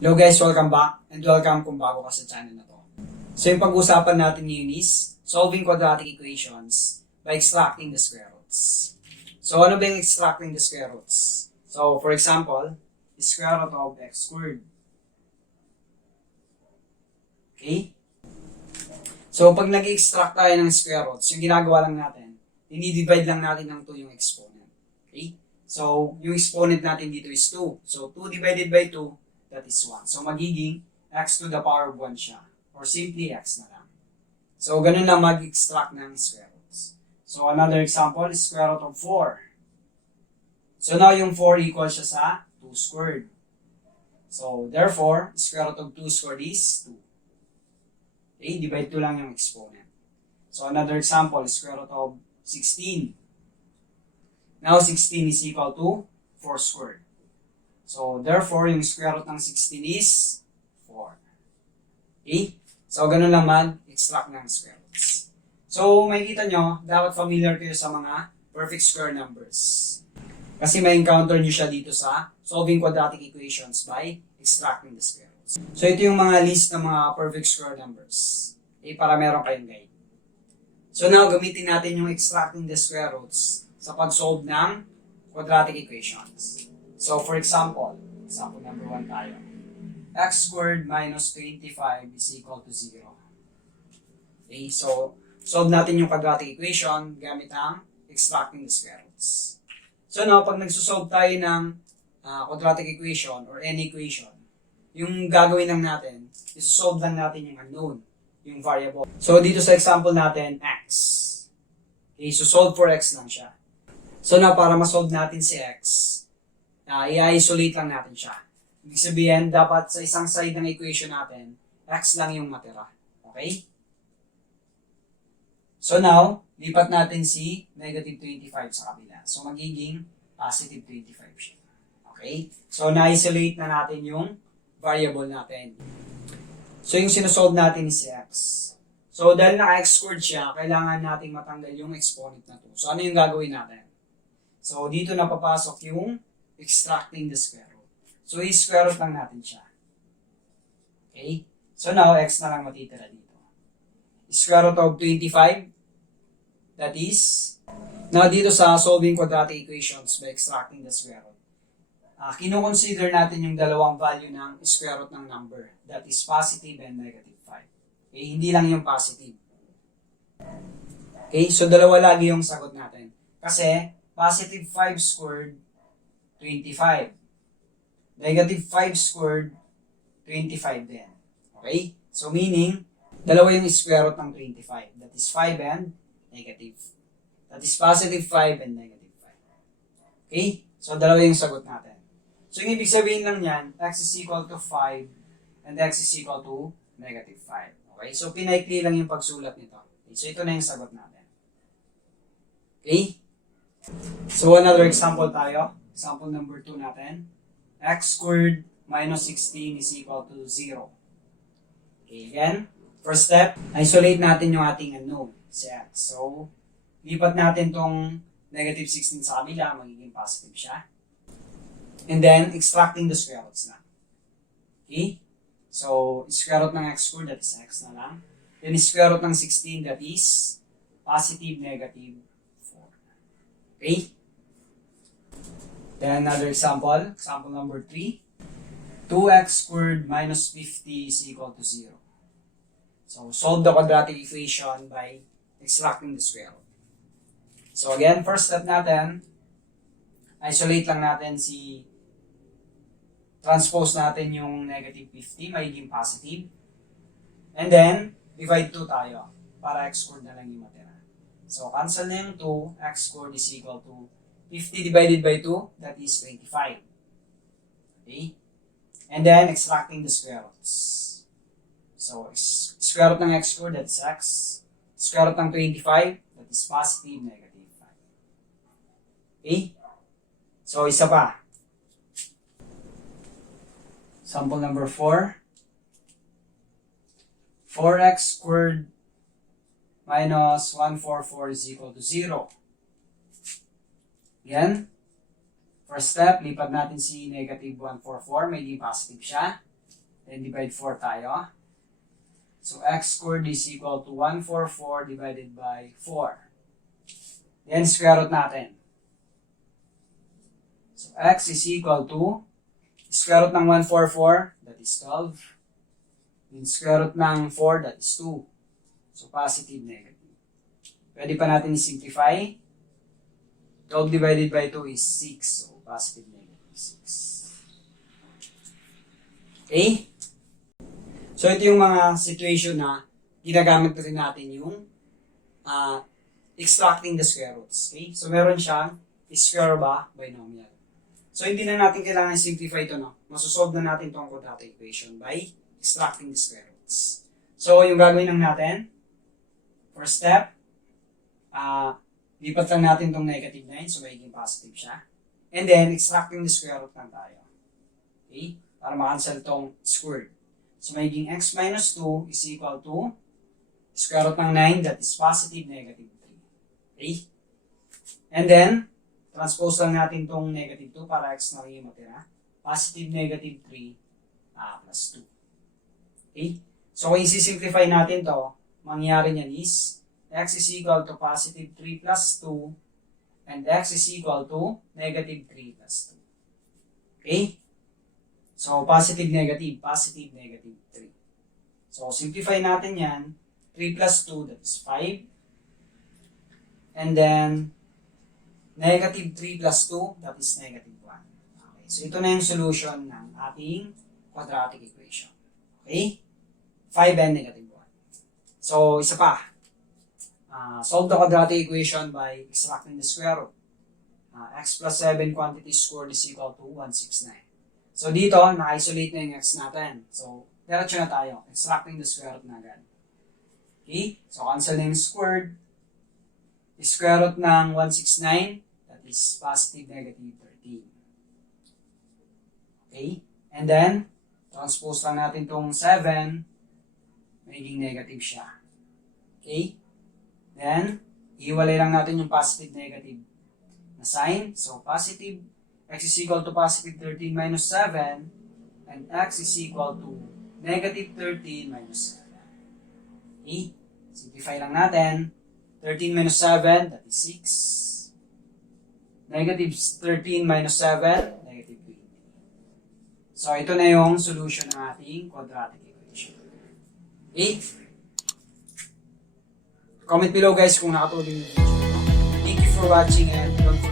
Hello guys, welcome back and welcome kung bago ka sa channel na to. So yung pag-usapan natin ngayon is solving quadratic equations by extracting the square roots. So ano ba yung extracting the square roots? So for example, the square root of x squared. Okay? So pag nag-extract tayo ng square roots, yung ginagawa lang natin, dinidivide lang natin ng 2 yung exponent. Okay? So yung exponent natin dito is 2. So 2 divided by 2, that is 1. So, magiging x to the power of 1 siya. Or simply x na lang. So, ganun lang mag-extract ng square roots. So, another example is square root of 4. So, now yung 4 equals siya sa 2 squared. So, therefore, square root of 2 squared is 2. Okay, divide 2 lang yung exponent. So, another example is square root of 16. Now, 16 is equal to 4 squared. So, therefore, yung square root ng 16 is 4. Okay? So, ganun lang mag-extract ng square roots. So, makikita nyo, dapat familiar kayo sa mga perfect square numbers. Kasi may encounter nyo siya dito sa solving quadratic equations by extracting the square roots. So, ito yung mga list ng mga perfect square numbers. Okay? Para meron kayong guide. So, now, gamitin natin yung extracting the square roots sa pag-solve ng quadratic equations. So, for example number 1 tayo. X squared minus 25 is equal to 0. Okay, so, solve natin yung quadratic equation gamit ang extracting the square roots. So, now, pag nagsusolve tayo ng quadratic equation or any equation, yung gagawin lang natin, isosolve lang natin yung unknown, yung variable. So, dito sa example natin, x. Okay, so solve for x lang siya. So, now, para ma-solve natin si x, i-isolate lang natin siya. Ibig sabihin, dapat sa isang side ng equation natin, x lang yung matira. Okay? So now, lipat natin si negative 25 sa kabila. So magiging positive 25 siya. Okay? So na-isolate na natin yung variable natin. So yung sinusolve natin is si x. So dahil naka-x squared siya, kailangan nating matanggal yung exponent na 2. So ano yung gagawin natin? So dito na papasok yung extracting the square root. So, i-square root lang natin siya. Okay? So, now, x na lang matitira dito. Square root of 25, that is, now dito sa solving quadratic equations by extracting the square root, kino-consider natin yung dalawang value ng square root ng number. That is positive and negative 5. Okay? Hindi lang yung positive. Okay? So, dalawa lagi yung sagot natin. Kasi, positive 5 squared, 25. Negative 5 squared, 25 din. Okay? So, meaning, dalawa yung square root ng 25. That is 5 and negative. That is positive 5 and negative 5. Okay? So, dalawa yung sagot natin. So, yung ibig sabihin lang yan, x is equal to 5 and x is equal to negative 5. Okay? So, pinaikli lang yung pagsulat nito. Okay? So, ito na yung sagot natin. Okay? So, another example tayo. Example number 2 natin. X squared minus 16 is equal to 0. Okay, again, first step, isolate natin yung ating unknown, si x. So, lipat natin tong negative 16 sa kabila, magiging positive siya. And then, extracting the square roots na. Okay? So, square root ng x squared, that is x na lang. Then, square root ng 16, that is positive, negative 4. Okay? Then another example, example number 3. 2x squared minus 50 is equal to 0. So, solve the quadratic equation by extracting the square root. So again, first step natin, isolate lang natin transpose natin yung negative 50, magiging positive. And then, divide 2 tayo para x squared na lang yung matira. So, cancel na yung 2, x squared is equal to 50 divided by 2, that is 25. Okay? And then, extracting the square roots. So, square root ng x squared, that's x. Square root ng 25, that is positive, negative 5. Okay? So, isa pa. Sample number 4. 4x squared minus 144 is equal to 0. Yan. First step, lipat natin si negative 144, magiging positive siya. Then divide 4 tayo. So x squared is equal to 144 divided by 4. Then square root natin. So x is equal to square root ng 144, that is 12. Then square root ng 4, that is 2. So positive, negative. Pwede pa natin i-simplify. 12 divided by 2 is 6. So positive, negative 6. Okay? So ito yung mga situation na ginagamit rin natin yung extracting the square roots. Okay? So meron siyang square ba binomial. So hindi na natin kailangan simplify ito, no? Masosolve na natin itong quadratic equation by extracting the square roots. So yung gagawin lang natin, first step, lipat lang natin itong negative 9, so magiging positive siya. And then, extracting the square root lang tayo. Okay? Para makancel itong squared. So magiging x minus 2 is equal to square root ng 9, that is positive, negative 3. Okay? And then, transpose lang natin itong negative 2 para x na rin yung matira. Positive, negative 3 plus 2. Okay? So kung isi-simplify natin to, mangyayari niyan is x is equal to positive 3 plus 2 and x is equal to negative 3 plus 2. Okay? So, positive, negative 3. So, simplify natin yan. 3 plus 2, that is 5. And then, negative 3 plus 2, that is negative 1. Okay, so ito na yung solution ng ating quadratic equation. Okay? 5 and negative 1. So, isa pa. Solve the quadratic equation by extracting the square root. X plus 7 quantity squared is equal to 169. So, dito, na-isolate na yung x natin. So, diretso na tayo. Extracting the square root na agad. Okay? So, cancel na yung squared. Square root ng 169, that is positive, negative 13. Okay? And then, transpose lang natin tong 7, magiging negative siya. Okay? Then, iwalay lang natin yung positive, negative na sign. So, positive, x is equal to positive 13 minus 7, and x is equal to negative 13 minus 7. Okay? Simplify lang natin. 13 minus 7, that is 6. Negative 13 minus 7, negative 20. So, ito na yung solution ng ating quadratic equation. Okay? Comment below guys kung nakatulong yung video. Thank you for watching and don't forget